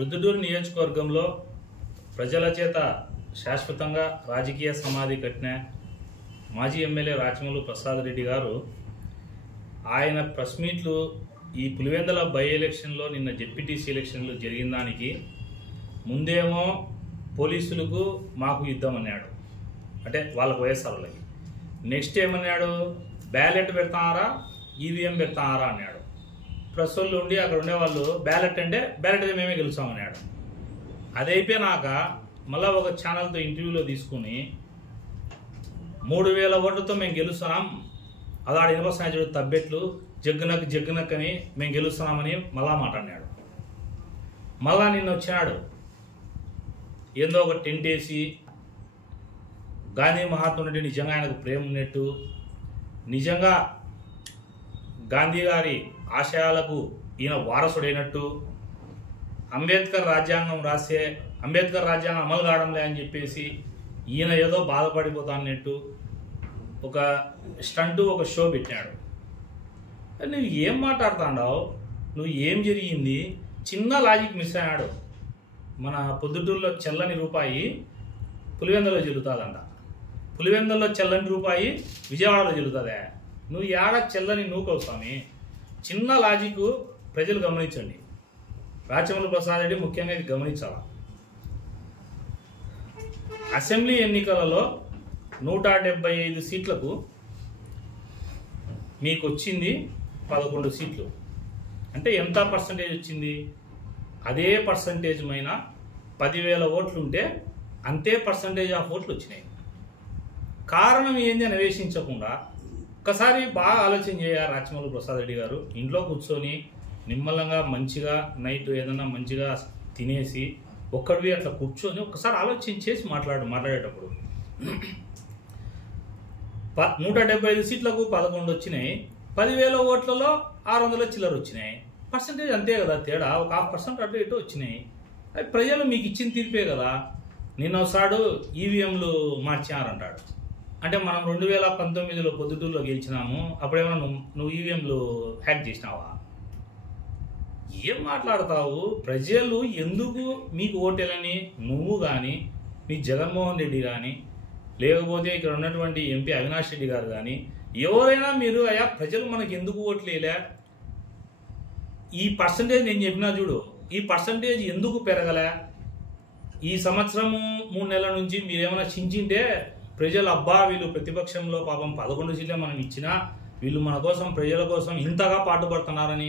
ప్రొద్దుటూరు నియోజకవర్గంలో ప్రజల చేత శాశ్వతంగా రాజకీయ సమాధి కట్టిన మాజీ ఎమ్మెల్యే రాచమల్లు ప్రసాద్ రెడ్డి గారు ఆయన ప్రెస్ మీట్లు ఈ పులివెందుల బై ఎలక్షన్లో నిన్న జెడ్పీటీసీ ఎలక్షన్లు జరిగిన దానికి ముందేమో పోలీసులకు మాకు యుద్ధం అన్నాడు, అంటే వాళ్ళకు వైఎస్ఆర్లకి. నెక్స్ట్ ఏమన్నాడు, బ్యాలెట్ పెడతారా ఈవీఎం పెడతారా అన్నాడు. ప్రెస్ వాళ్ళు ఉండి అక్కడ ఉండేవాళ్ళు బ్యాలెట్ అంటే బ్యాలెట్ మేమే గెలుస్తామన్నాడు. అది అయిపోయినాక మళ్ళీ ఒక ఛానల్తో ఇంటర్వ్యూలో తీసుకుని 3000 ఓట్లతో మేము గెలుస్తున్నాం, అదాడు ఇనపసాయుడు తబ్బెట్లు జగ్గునక్ అని మేము గెలుస్తున్నామని మళ్ళా మాట్లాడినాడు. మళ్ళా నిన్న వచ్చినాడు ఏందో ఒక టెంట్ వేసి గాంధీ మహాత్ముడు అంటే నిజంగా ఆయనకు ప్రేమ ఉన్నట్టు, నిజంగా గాంధీ గారి ఆశయాలకు ఈయన వారసుడైనట్టు, అంబేద్కర్ రాజ్యాంగం రాసే అంబేద్కర్ రాజ్యాంగం అమలు కావడంలే అని చెప్పేసి ఈయన ఏదో బాధపడిపోతా అన్నట్టు ఒక స్టంటు ఒక షో పెట్టాడు. నువ్వు ఏం మాట్లాడుతున్నావు, నువ్వు ఏం జరిగింది, చిన్న లాజిక్ మిస్ అయ్యాడు. మన పొద్దుటూరులో చెల్లని రూపాయి పులివెందులో చెల్లుతుందంట, పులివెందుల్లో చెల్లని రూపాయి విజయవాడలో చెల్లుతుందే. నువ్వు ఏడ చెల్లని నూకవు స్వామి. చిన్న లాజిక్ ప్రజలు గమనించండి. రాచమల్లు ప్రసాద్ రెడ్డి ముఖ్యంగా ఇది గమనించాల. అసెంబ్లీ ఎన్నికలలో 175 సీట్లకు మీకు వచ్చింది 11 సీట్లు. అంటే ఎంత పర్సంటేజ్ వచ్చింది? అదే పర్సంటేజ్ పైన 10,000 ఓట్లు ఉంటే అంతే పర్సంటేజ్ ఆఫ్ ఓట్లు వచ్చినాయి. కారణం ఏంది అని అన్వేషించకుండా ఒకసారి బాగా ఆలోచన చేయాలి రాచమల్లు ప్రసాద్ రెడ్డి గారు. ఇంట్లో కూర్చొని నిమ్మలంగా మంచిగా నైట్ ఏదన్నా మంచిగా తినేసి ఒక్కడివి అట్లా కూర్చొని ఒకసారి ఆలోచన చేసి మాట్లాడేటప్పుడు 175 సీట్లకు 11 వచ్చినాయి, 10,000 ఓట్లలో 600 చిల్లర వచ్చినాయి. పర్సంటేజ్ అంతే కదా తేడా, ఒక 0.5% అటు ఇటు వచ్చినాయి. అవి ప్రజలు మీకు ఇచ్చిన తీర్పే కదా. నిన్న ఒకసాడు ఈవీఎంలు మార్చారంటాడు. అంటే మనం 2019లో పొద్దుటూరులో గెలిచినాము, అప్పుడేమన్నా నువ్వు ఈవీఎంలు హ్యాక్ చేసినావా? ఏం మాట్లాడతావు? ప్రజలు ఎందుకు మీకు ఓటేలని నువ్వు కానీ, మీ జగన్మోహన్ రెడ్డి కానీ, లేకపోతే ఇక్కడ ఉన్నటువంటి ఎంపీ అవినాష్ రెడ్డి గారు కానీ ఎవరైనా మీరు అయ్యా ప్రజలు మనకు ఎందుకు ఓట్లేలే, ఈ పర్సంటేజ్ నేను చెప్పినా చూడు, ఈ పర్సంటేజ్ ఎందుకు పెరగలే, ఈ సంవత్సరము 3 నెలల నుంచి మీరేమైనా చించింటే ప్రజలు అబ్బా వీళ్ళు ప్రతిపక్షంలో పాపం 11 సీట్లే మనం ఇచ్చినా వీళ్ళు మన కోసం ప్రజల కోసం ఇంతగా పాటుపడుతున్నారని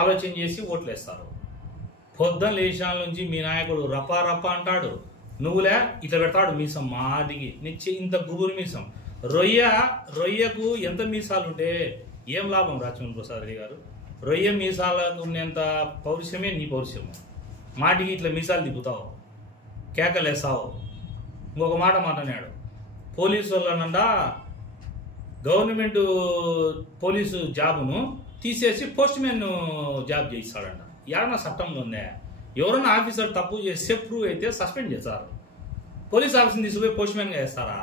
ఆలోచన చేసి ఓట్లేస్తారు. పొద్దున్న లేచిన నుంచి మీ నాయకుడు రపా రపా అంటాడు, నువ్వులే ఇట్లా పెడతాడు మీసం మాదికి నిచ్చి ఇంత గుబురు మీసం. రొయ్యకు ఎంత మీసాలు ఉంటే ఏం లాభం రాచమల్లు ప్రసాద్ రెడ్డి గారు? రొయ్య మీసాలకు ఉన్నంత పౌరుషమే నీ పౌరుషము. మాటికి ఇట్లా మీసాలు తిప్పుతావు, కేకలేస్తావు. ఇంకొక మాట మాట్లాడాడు, పోలీసు వాళ్ళనంట గవర్నమెంట్ పోలీసు జాబును తీసేసి పోస్ట్ మ్యాన్ జాబ్ చేయిస్తాడంట. ఏడన్నా చట్టంలో ఉందే? ఎవరన్నా ఆఫీసర్ తప్పు చేస్తే ప్రూవ్ అయితే సస్పెండ్ చేస్తారు. పోలీస్ ఆఫీస్ని తీసుకుపోయి పోస్ట్ మ్యాన్గా వేస్తారా?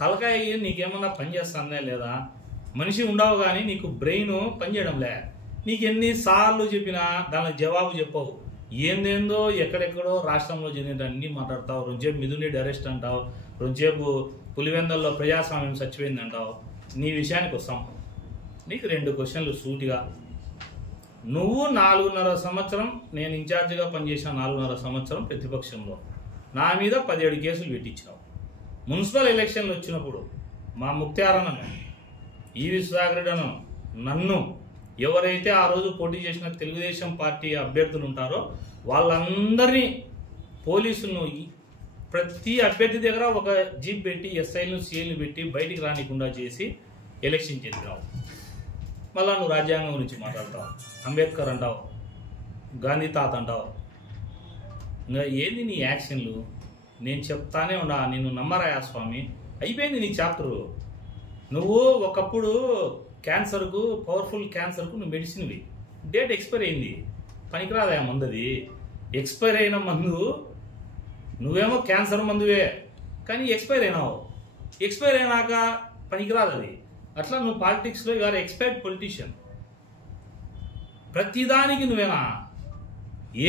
తలకాయ నీకేమన్నా పని చేస్తుందా లేదా? మనిషి ఉండవు కానీ నీకు బ్రెయిన్ పనిచేయడంలే. నీకు ఎన్నిసార్లు చెప్పినా దానికి జవాబు చెప్పవు. ఏందేందో ఎక్కడెక్కడో రాష్ట్రంలో జరిగినట్టు అన్నీ మాట్లాడతావు. రెండుసేపు మిథున్ రెడ్డి అరెస్ట్ అంటావు, రెండుసేపు పులివెందుల్లో ప్రజాస్వామ్యం చచ్చిపోయింది అంటావు. నీ విషయానికి వస్తాం. నీకు 2 క్వశ్చన్లు సూటిగా. నువ్వు 4.5 సంవత్సరం నేను ఇన్ఛార్జిగా పనిచేసిన 4.5 సంవత్సరం ప్రతిపక్షంలో నా మీద 17 కేసులు పెట్టించినావు. మున్సిపల్ ఎలక్షన్లు వచ్చినప్పుడు మా ముక్తారన్నను, ఈవి సుధాకర్ రెడ్డి నన్ను ఎవరైతే ఆ రోజు పోటీ చేసిన తెలుగుదేశం పార్టీ అభ్యర్థులు ఉంటారో వాళ్ళందరినీ పోలీసులను ప్రతి అభ్యర్థి దగ్గర ఒక జీప్ పెట్టి ఎస్ఐలను సిఐలను పెట్టి బయటికి రానికుండా చేసి ఎలక్షన్ చేసినావు. మళ్ళా నువ్వు రాజ్యాంగం గురించి మాట్లాడతావు, అంబేద్కర్ అంటావు, గాంధీ తాత అంటావు. ఇంకా ఏంది నీ యాక్షన్లు? నేను చెప్తానే ఉన్నా, నిన్ను నమ్మరాయా స్వామి. అయిపోయింది నీ చాప్టరు. నువ్వు ఒకప్పుడు క్యాన్సర్కు, పవర్ఫుల్ క్యాన్సర్కు నువ్వు మెడిసిన్వి, డేట్ ఎక్స్పైర్ అయింది, పనికిరాదా మందుది? ఎక్స్పైర్ అయిన మందు నువ్వేమో క్యాన్సర్ మందువే కానీ ఎక్స్పైర్ అయినావు. ఎక్స్పైర్ అయినాక పనికిరాదు అది. అట్లా నువ్వు పాలిటిక్స్లో యు ఆర్ ఎక్స్పైర్డ్ పొలిటీషియన్. ప్రతిదానికి నువ్వేనా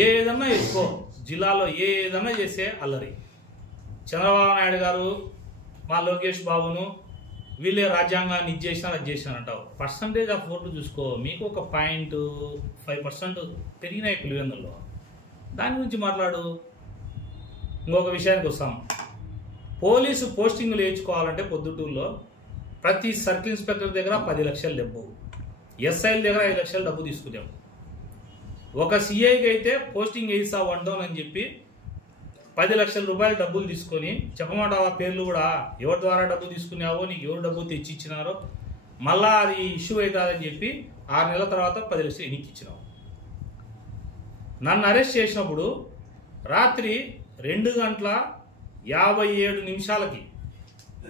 ఏదన్నా ఎత్తుకో. జిల్లాలో ఏదన్నా చేస్తే అల్లరి. చంద్రబాబు నాయుడు గారు మా లోకేష్ బాబును వీళ్ళే రాజ్యాంగాన్ని ఇది చేసినారు అది చేసినారంటావు. పర్సంటేజ్ ఆఫ్ ఓట్లు చూసుకో, మీకు ఒక 0.5% పెరిగినాయి పులివెందుల్లో. దాని గురించి మాట్లాడు. ఇంకొక విషయానికి వస్తాం. పోలీసు పోస్టింగ్లు వేయించుకోవాలంటే పొద్దుటూరులో ప్రతి సర్కిల్ ఇన్స్పెక్టర్ దగ్గర 10 లక్షల డబ్బు, ఎస్ఐల దగ్గర 5 లక్షల డబ్బు తీసుకున్నాం. ఒక సిఐకి అయితే పోస్టింగ్ వేయిస్తా వండోన్ అని చెప్పి 10 లక్షల రూపాయలు డబ్బులు తీసుకొని చెప్పమంటావా పేర్లు కూడా, ఎవరి ద్వారా డబ్బు తీసుకున్నావో, నీకు ఎవరు డబ్బు తెచ్చి ఇచ్చినారో, మళ్ళా అది ఇష్యూ అవుతుందని చెప్పి 6 నెలల తర్వాత 10 లక్షలు ఎన్నికి ఇచ్చినావు. నన్ను అరెస్ట్ చేసినప్పుడు రాత్రి 2:57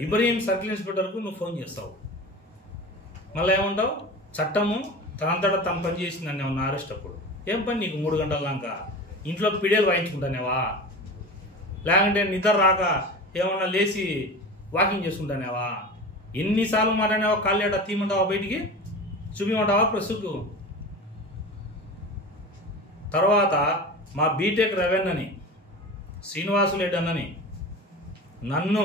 ఇబ్రహీం సర్కిల్ ఇన్స్పెక్టర్కు నువ్వు ఫోన్ చేస్తావు. మళ్ళీ ఏమంటావు, చట్టము తనంతటా తను పని చేసిందని ఏమన్నా అరెస్ట్ అప్పుడు. ఏం పని నీకు 3 గంటల దాకా ఇంట్లో పిడియలు వాయించుకుంటానేవా, లేకుంటే నిద్ర రాక ఏమన్నా లేచి వాకింగ్ చేసుకుంటానేవా? ఎన్నిసార్లు మాట్లాడినావా? కాళ్ళేట తీయమంటావా, బయటికి చూపించమంటావా ప్రెస్కు? తర్వాత మా బీటెక్ రవెన్నని, శ్రీనివాసులెడ్డి అన్నని, నన్ను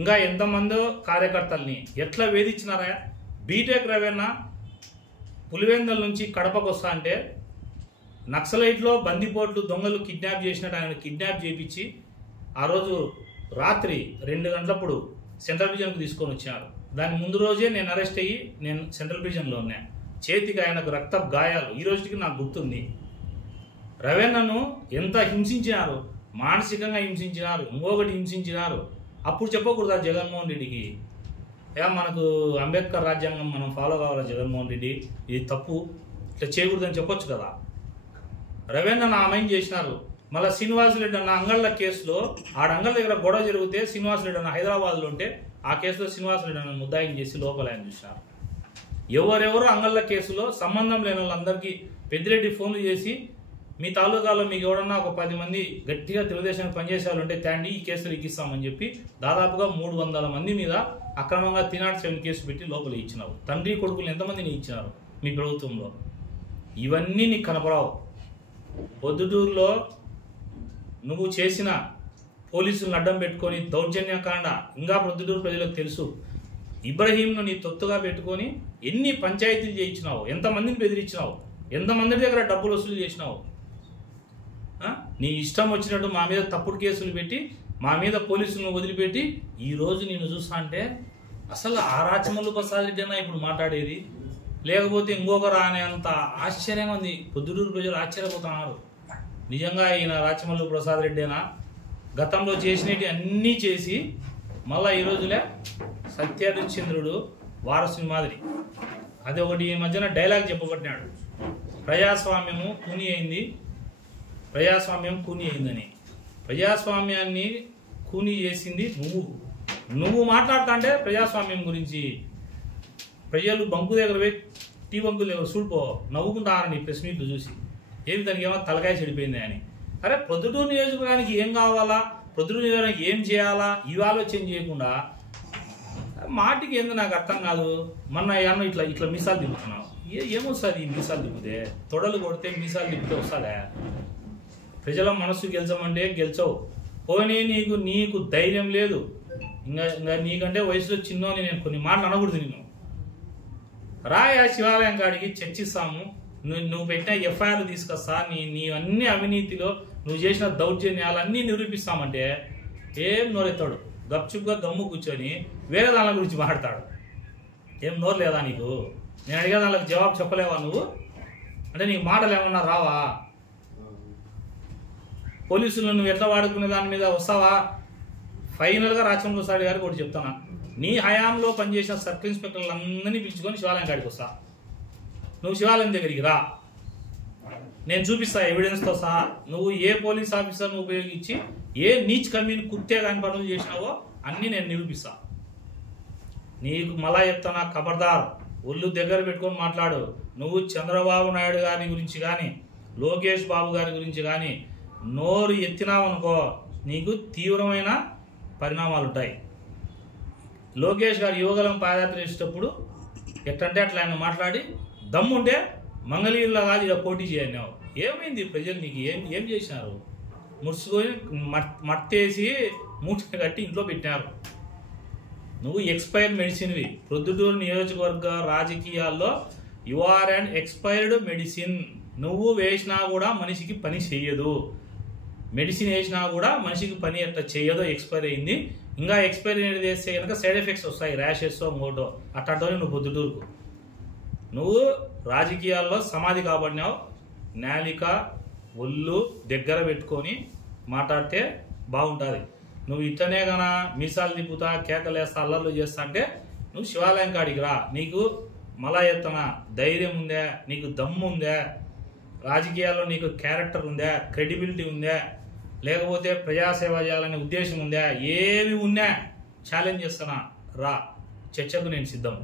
ఇంకా ఎంతమందో కార్యకర్తల్ని ఎట్లా వేధించినారా? బీటెక్ రవెన్న పులివెందుల నుంచి కడపకు వస్తా అంటే నక్సలైట్లో బందిపోట్లు దొంగలు కిడ్నాప్ చేసినట్టు ఆయన కిడ్నాప్ చేయించి ఆ రోజు రాత్రి 2 గంటలప్పుడు సెంట్రల్ ప్రిజన్కు తీసుకొని వచ్చారు. దాని ముందు రోజే నేను అరెస్ట్ అయ్యి నేను సెంట్రల్ ప్రిజన్లో ఉన్నా. చేతికి ఆయనకు రక్త గాయాలు ఈ రోజుకి నాకు గుర్తుంది. రవెన్నను ఎంత హింసించినారు, మానసికంగా హింసించినారు, ఇంకొకటి హింసించినారు. అప్పుడు చెప్పకూడదా జగన్మోహన్ రెడ్డికి, మనకు అంబేద్కర్ రాజ్యాంగం మనం ఫాలో కావాలి, జగన్మోహన్ రెడ్డి ఇది తప్పు, ఇట్లా చేయకూడదని చెప్పొచ్చు కదా. రవెన్న ఆమెను చేసినారు. మళ్ళీ శ్రీనివాసులెడ్డి అన్న అంగళ్ళ కేసులో అంగళ్ళ దగ్గర గొడవ జరిగితే శ్రీనివాసులెడ్డి అన్న హైదరాబాద్లో ఉంటే ఆ కేసులో శ్రీనివాసులెడ్డి అన్న ముద్దాయిని చేసి లోపల ఆయన చూసినారు. ఎవరెవరు అంగళ్ళ కేసులో సంబంధం లేని వాళ్ళందరికీ పెద్దిరెడ్డి ఫోన్లు చేసి మీ తాలూకాలో మీకు ఎవడన్నా ఒక 10 మంది గట్టిగా తెలుగుదేశానికి పనిచేసే వాళ్ళు ఉంటే తండ్రి ఈ కేసులు ఎక్కిస్తామని చెప్పి దాదాపుగా 300 మంది మీద అక్రమంగా 307 కేసు పెట్టి లోపల ఇచ్చినావు. తండ్రి కొడుకులు ఎంతమందిని ఇచ్చినారు మీ ప్రభుత్వంలో? ఇవన్నీ నీకు కనపరావు. పొద్దుటూరులో నువ్వు చేసిన పోలీసులను అడ్డం పెట్టుకొని దౌర్జన్యకాండ ఇంకా పొద్దుటూరు ప్రజలకు తెలుసు. ఇబ్రహీంను నీ తొత్తుగా పెట్టుకొని ఎన్ని పంచాయతీలు చేయించినావు, ఎంతమందిని బెదిరించినావు, ఎంతమంది దగ్గర డబ్బులు వసూలు చేసినావు. నీ ఇష్టం వచ్చినట్టు మా మీద తప్పుడు కేసులు పెట్టి మా మీద పోలీసులను వదిలిపెట్టి ఈరోజు నేను చూస్తా అంటే అసలు ఆ రాచమల్లు ప్రసాద్ రెడ్డి అన్న ఇప్పుడు మాట్లాడేది, లేకపోతే ఇంకొకరు అనేంత ఆశ్చర్యంగా ఉంది. పొద్దుటూరు ప్రజలు ఆశ్చర్యపోతున్నారు. నిజంగా ఈయన రాచమల్లు ప్రసాద్ రెడ్డినా గతంలో చేసినవి అన్నీ చేసి మళ్ళీ ఈ రోజులే సత్యహరిశ్చంద్రుడు వారసుని మాదిరి. అది ఒకటి ఈ మధ్యన డైలాగ్ చెప్పబట్టినాడు, ప్రజాస్వామ్యము కూని అయింది, ప్రజాస్వామ్యం కూని అయిందని. ప్రజాస్వామ్యాన్ని కూని చేసింది నువ్వు మాట్లాడుతా అంటే ప్రజాస్వామ్యం గురించి ప్రజలు బంకు దగ్గర పోయి టీ బంకుల దగ్గర చూడిపో నవ్వుకుంటారని ప్రెస్ మీట్లు చూసి, ఏమి దానికి ఏమో తలకాయ చెడిపోయింది అని. అరే ప్రొద్దుటూరు నియోజకవర్గానికి ఏం కావాలా, ప్రొద్దుటూరు నియోజకవర్గానికి ఏం చేయాలా ఇవి ఆలోచన చేయకుండా మాటికి ఏందో నాకు అర్థం కాదు. మొన్న ఏమన్నా ఇట్లా మీసాలు తిప్పుతున్నావు, ఏమొస్తుంది ఈ మీసాలు తిప్పితే? తొడలు కొడితే మీసాలు తిప్పితే వస్తుందా? ప్రజల మనస్సు గెలిచమంటే గెలిచవు. పోనీ నీకు ధైర్యం లేదు, ఇంకా నీకంటే వయసులో చిన్నోని నేను కొన్ని మాటలు అనకూడదు. నేను రాయా శివాలయం కాడికి చర్చిస్తాము, నువ్వు పెట్టిన ఎఫ్ఐఆర్లు తీసుకొస్తా, నీ అన్ని అవినీతిలో నువ్వు చేసిన దౌర్జన్యాలన్నీ నిరూపిస్తామంటే ఏం నోరెత్తాడు, గప్చుప్గా గమ్ము కూర్చొని వేరే దాని గురించి మాట్లాడతాడు. ఏం నోరు లేదా నీకు? నేను అడిగే దానికి జవాబు చెప్పలేవా నువ్వు? అంటే నీకు మాటలు ఏమన్నా రావా? పోలీసులను నువ్వు ఎట్లా వాడుకునే దాని మీద వస్తావా? ఫైనల్గా రాచమల్లు ప్రసాద్ గారికి ఒకటి చెప్తానా, నీ హయాంలో పనిచేసిన సర్కిల్ ఇన్స్పెక్టర్లందరినీ పిలుచుకొని శివాలయం కాడికి వస్తా. నువ్వు శివాలయం దగ్గరికి రా, నేను చూపిస్తా ఎవిడెన్స్తో సహా. నువ్వు ఏ పోలీస్ ఆఫీసర్ను ఉపయోగించి ఏ నీచ్ కమీని కుత్తే కాని పనులు చేసినావో అన్నీ నేను నిరూపిస్తా. నీకు మళ్ళా చెప్తానా, ఖబర్దార్, ఒళ్ళు దగ్గర పెట్టుకొని మాట్లాడు. నువ్వు చంద్రబాబు నాయుడు గారి గురించి కానీ లోకేష్ బాబు గారి గురించి కానీ నోరు ఎత్తినావనుకో నీకు తీవ్రమైన పరిణామాలు ఉంటాయి. లోకేష్ గారు యువగలం పాదయాత్ర చేసేటప్పుడు ఎట్లంటే అట్లా ఆయన మాట్లాడి దమ్ముంటే మంగళగిరిలో కాదు ఇలా పోటీ చేయన్నావు. ఏమైంది? ప్రజలు నీకు ఏం చేసినారు? ముడుచుకొని మట్టేసి మూట కట్టి ఇంట్లో పెట్టినారు. నువ్వు ఎక్స్పైర్డ్ మెడిసిన్వి. ప్రొద్దుటూరు నియోజకవర్గ రాజకీయాల్లో you are and expired medicine. నువ్వు వేసినా కూడా మనిషికి పని చెయ్యదు. మెడిసిన్ వేసినా కూడా మనిషికి పని ఎట్లా చేయదో ఎక్స్పైర్ అయింది. ఇంకా ఎక్స్పైర్ చేస్తే కనుక సైడ్ ఎఫెక్ట్స్ వస్తాయి, ర్యాషెస్ ఇంకోటో అట్లాంటివి. నువ్వు పొద్దుటూరుకు నువ్వు రాజకీయాల్లో సమాధి కాబడినావు. నాలిక ఒళ్ళు దగ్గర పెట్టుకొని మాట్లాడితే బాగుంటుంది. నువ్వు ఇట్లనే కన్నా మీసాలు తిప్పుతా కేకలేస్తా అల్లర్లు చేస్తా అంటే నువ్వు శివాలయం కాడికి రా. నీకు మళ్ళా ఎత్తనా ధైర్యం ఉందా, నీకు దమ్ము ఉందా, రాజకీయాల్లో నీకు క్యారెక్టర్ ఉందా, క్రెడిబిలిటీ ఉందా, లేకపోతే ప్రజాసేవ చేయాలనే ఉద్దేశం ఉందా, ఏమి ఉన్నా ఛాలెంజ్ చేస్తున్నా రా, చర్చకు నేను సిద్ధం.